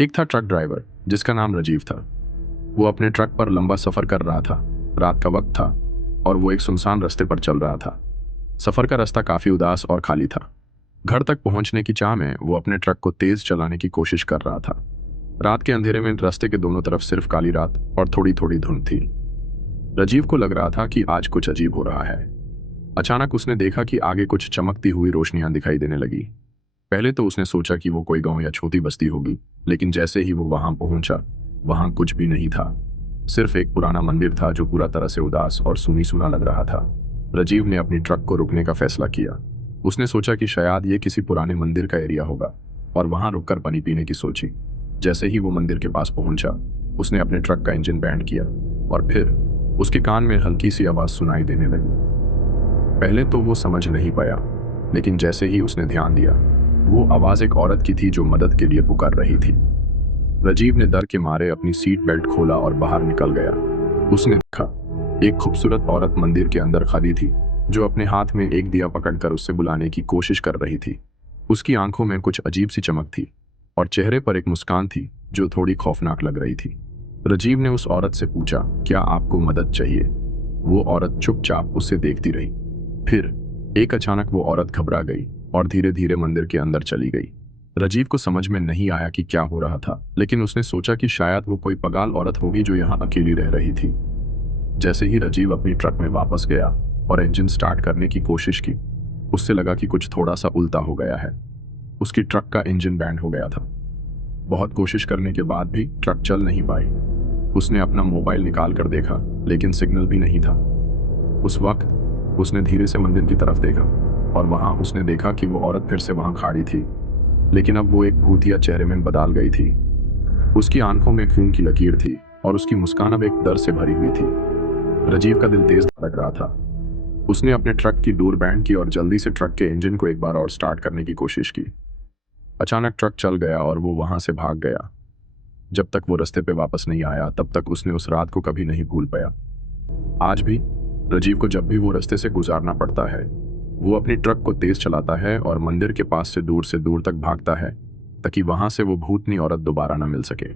एक था truck driver जिसका नाम राजीव था। वो अपने ट्रक पर लंबा सफर कर रहा था। रात का वक्त था और वो एक सुनसान रास्ते पर चल रहा था। सफर का रास्ता काफी उदास और खाली था। घर तक पहुंचने की चाह में वो अपने ट्रक को तेज चलाने की कोशिश कर रहा था। रात के अंधेरे में रास्ते के दोनों तरफ सिर्फ काली रात और थोड़ी थोड़ी धुंध थी। राजीव को लग रहा था कि आज कुछ अजीब हो रहा है। अचानक उसने देखा कि आगे कुछ चमकती हुई रोशनियां दिखाई देने लगी। पहले तो उसने सोचा कि वो कोई गांव या छोटी बस्ती होगी, लेकिन जैसे ही वो वहां पहुंचा, वहां कुछ भी नहीं था। सिर्फ एक पुराना मंदिर था जो पूरा तरह से उदास और सुनी सुना लग रहा था। राजीव ने अपनी ट्रक को रुकने का फैसला किया। उसने सोचा कि शायद ये किसी पुराने मंदिर का एरिया होगा और वहां रुककर पानी पीने की सोची। जैसे ही वो मंदिर के पास पहुंचा, उसने अपने ट्रक का इंजन बैंड किया और फिर उसके कान में हल्की सी आवाज सुनाई देने लगी। पहले तो वो समझ नहीं पाया, लेकिन जैसे ही उसने ध्यान दिया, वो आवाज एक औरत की थी जो मदद के लिए पुकार रही थी। राजीव ने डर के मारे अपनी सीट बेल्ट खोला और बाहर निकल गया। उसने देखा एक खूबसूरत औरत मंदिर के अंदर खड़ी थी, जो अपने हाथ में एक दिया पकड़कर उससे बुलाने की कोशिश कर रही थी। उसकी आंखों में कुछ अजीब सी चमक थी और चेहरे पर एक मुस्कान थी जो थोड़ी खौफनाक लग रही थी। राजीव ने उस औरत से पूछा, क्या आपको मदद चाहिए? वो औरत चुपचाप उसे देखती रही। फिर एक अचानक वो औरत घबरा गई और धीरे धीरे मंदिर के अंदर चली गई। राजीव को समझ में नहीं आया कि क्या हो रहा था, लेकिन उसने सोचा कि शायद वो कोई पगाल औरत होगी जो यहाँ अकेली रह रही थी। जैसे ही राजीव अपनी ट्रक में वापस गया और इंजन स्टार्ट करने की कोशिश की, उससे लगा कि कुछ थोड़ा सा उल्टा हो गया है। उसकी ट्रक का इंजन बैंड हो गया था। बहुत कोशिश करने के बाद भी ट्रक चल नहीं पाई। उसने अपना मोबाइल निकाल कर देखा, लेकिन सिग्नल भी नहीं था। उस वक्त उसने धीरे से मंदिर की तरफ देखा और वहां उसने देखा कि वो औरत फिर से वहां खड़ी थी, लेकिन अब वो एक भूतिया चेहरे में बदल गई थी। उसकी आंखों में खून की लकीर थी और उसकी मुस्कान अब एक डर से भरी हुई थी। राजीव का दिल तेज धड़क रहा था। उसने अपने ट्रक की डोर बैंड की और जल्दी से ट्रक के इंजन को एक बार और स्टार्ट करने की कोशिश की। अचानक ट्रक चल गया और वो वहां से भाग गया। जब तक वो रास्ते पे वापस नहीं आया, तब तक उसने उस रात को कभी नहीं भूल पाया। आज भी राजीव को जब भी वो रास्ते से गुजारना पड़ता है, वो अपनी ट्रक को तेज चलाता है और मंदिर के पास से दूर तक भागता है, ताकि वहां से वो भूतनी औरत दोबारा न मिल सके।